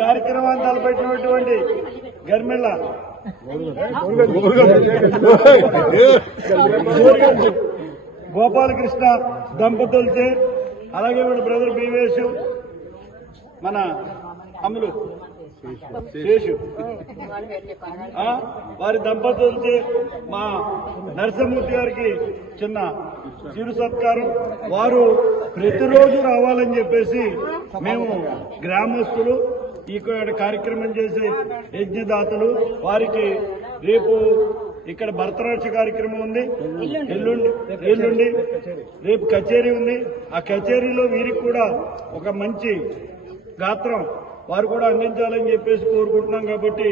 కార్యక్రమాన్ని తలపెట్టినటువంటి గర్మిళ్ళ. గోపాలకృష్ణ దంపతులచే అలాగే మన బ్రదర్ బీవేషు మన అమ్ములు శేషు. వారి దంపతులచే మా నరసింహమూర్తి గారికి చిన్న చిరు సత్కారం. వారు ప్రతిరోజు రావాలని చెప్పేసి మేము గ్రామస్తులు ఈ కార్యక్రమం చేసే యజ్ఞదాతలు వారికి రేపు ఇక్కడ భరతనాట్య కార్యక్రమం ఉంది. ఎల్లుండి ఎల్లుండి రేపు కచేరీ ఉంది. ఆ కచేరీలో వీరికి కూడా ఒక మంచి గాత్రం వారు కూడా అందించాలని చెప్పేసి కోరుకుంటున్నాం కాబట్టి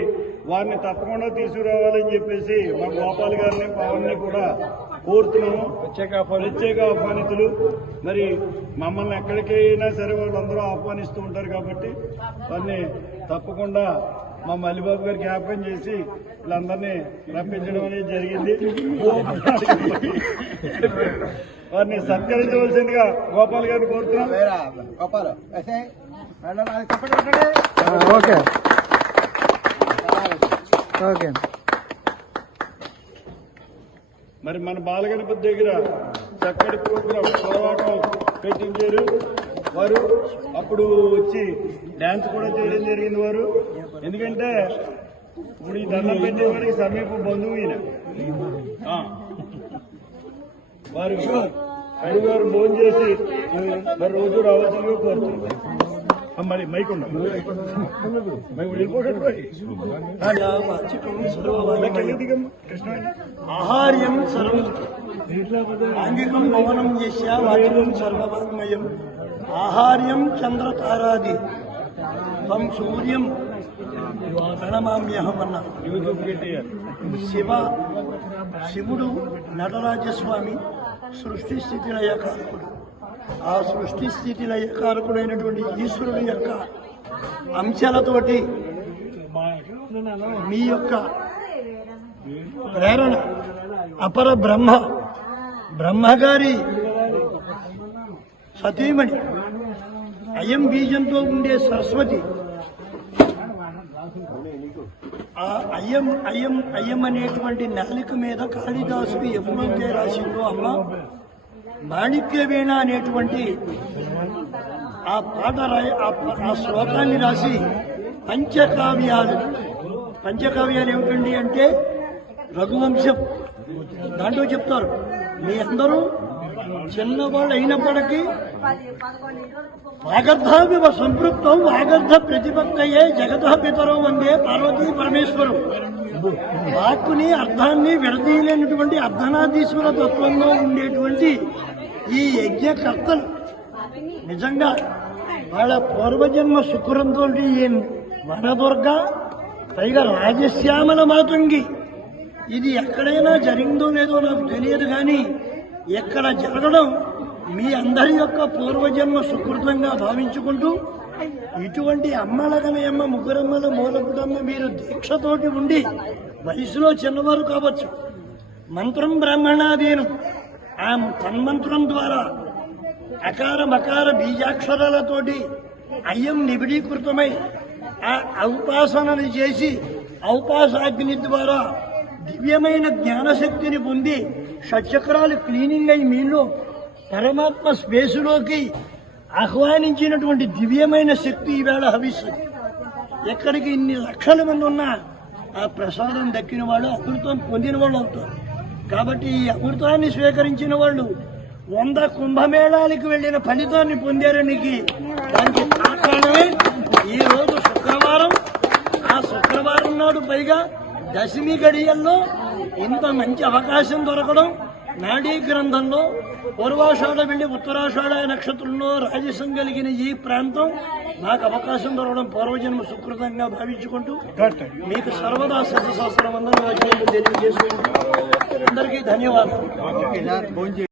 వారిని తప్పకుండా తీసుకురావాలని చెప్పేసి మా గోపాల్ గారిని పవన్ని కూడా కోరుతున్నాము. ప్రత్యేక ప్రత్యేక ఆహ్వానితులు. మరి మమ్మల్ని ఎక్కడికైనా సరే వాళ్ళందరూ ఆహ్వానిస్తూ ఉంటారు కాబట్టి వారిని తప్పకుండా మా మల్లిబాబు గారు జ్ఞాపకం చేసి వీళ్ళందరినీ రప్పించడం అనేది జరిగింది. వారిని సత్కరించవలసిందిగా గోపాల్ గారిని కోరుతున్నాం. గోపాలు ఓకే. ఓకే. మరి మన బాలగణపతి దగ్గర చక్కటి ప్రోగ్రాం పోరాటం పెట్టించారు వారు అప్పుడు వచ్చి డాన్స్ కూడా చేయడం జరిగింది వారు. ఎందుకంటే ఇప్పుడు ఈ దండం పెట్టేవాడికి సమీప బంధువు ఈయన. ఆ. వారు అడిగి వారు భోజనం చేసి మరి రోజు రావాల్సిందిగా కోరుతున్నారు మరి మైక్ ఉండదు ఆహార్యం సర్వం ఆంగికం భవనం యస్య వాచకం సర్వవాగ్మయం ఆహార్యం చంద్రతారాది. తం సూర్యం. ప్రణమామ్యహమన్న శివ శివుడు నటరాజస్వామి సృష్టి స్థితి లయకారకుడు ఆ సృష్టి స్థితి కారకుడైనటువంటి ఈశ్వరుడు యొక్క అంశాలతోటి మీ యొక్క ప్రేరణ అపర బ్రహ్మ బ్రహ్మగారి సతీమణి అయం బీజంతో ఉండే సరస్వతి. ఆ అయ్యం అయ్యం అయ్యం అనేటువంటి నాలిక మీద కాళిదాసుకు ఎప్పుడైతే రాసిందో అమ్మ మాణిక్యవీణ అనేటువంటి ఆ పాట ఆ ఆ శ్లోకాన్ని రాసి పంచకావ్యాలు. పంచకావ్యాలు ఏమిటండి అంటే రఘువంశం. దాంట్లో చెప్తారు మీ అందరూ చిన్నవాళ్ళు అయినప్పటికీ వాగర్ధావివ సంపృక్తం వాగర్ధ ప్రతిపత్తయే జగత పితరం వందే పార్వతీ పరమేశ్వరం. వాక్కుని అర్థాన్ని విడదీయలేనటువంటి అర్ధనాధీశ్వర తత్వంలో ఉండేటువంటి ఈ యజ్ఞకర్తలు నిజంగా వాళ్ళ పూర్వజన్మ శుక్రంతో ఈ వనదుర్గ పైగా రాజశ్యామల మాతంగి. ఇది ఎక్కడైనా జరిగిందో లేదో నాకు తెలియదు కానీ ఎక్కడ జరగడం మీ అందరి యొక్క పూర్వజన్మ సుకృతంగా భావించుకుంటూ ఇటువంటి అమ్మలగనయమ్మ ముగ్గురమ్మల మూలపుటమ్మ మీరు దీక్షతోటి ఉండి వయసులో చిన్నవారు కావచ్చు. మంత్రం బ్రాహ్మణాధీనం ఆ తన్మంత్రం ద్వారా అకార మకార బీజాక్షరాలతోటి అయ్యం నిబిడీకృతమై ఆ ఔపాసనని చేసి ఔపాసాగ్ని ద్వారా దివ్యమైన జ్ఞానశక్తిని పొంది షట్చక్రాలు క్లీనింగ్ అయి మీలో పరమాత్మ స్పేసులోకి ఆహ్వానించినటువంటి దివ్యమైన శక్తి ఈవేళ హవిస్తుంది ఎక్కడికి ఇన్ని లక్షల మంది ఉన్నా ఆ ప్రసాదం దక్కిన వాళ్ళు అమృతం పొందిన వాళ్ళు అవుతారు. కాబట్టి ఈ అమృతాన్ని స్వీకరించిన వాళ్ళు వంద కుంభమేళాలకు వెళ్ళిన ఫలితాన్ని పొందారనికి దానికి కారణమే ఈ రోజు శుక్రవారం. ఆ శుక్రవారం నాడు పైగా దశమి గడియల్లో ఇంత మంచి అవకాశం దొరకడం నాడీ గ్రంథంలో పూర్వాషాఢ వెళ్ళి ఉత్తరాషాఢ నక్షత్రంలో రాజసం కలిగిన ఈ ప్రాంతం నాకు అవకాశం దొరకడం పూర్వజన్మ సుకృతంగా భావించుకుంటూ మీకు సర్వదా శతసహస్ర అందరూ తెలియజేసుకుంటూ అందరికీ ధన్యవాదాలు.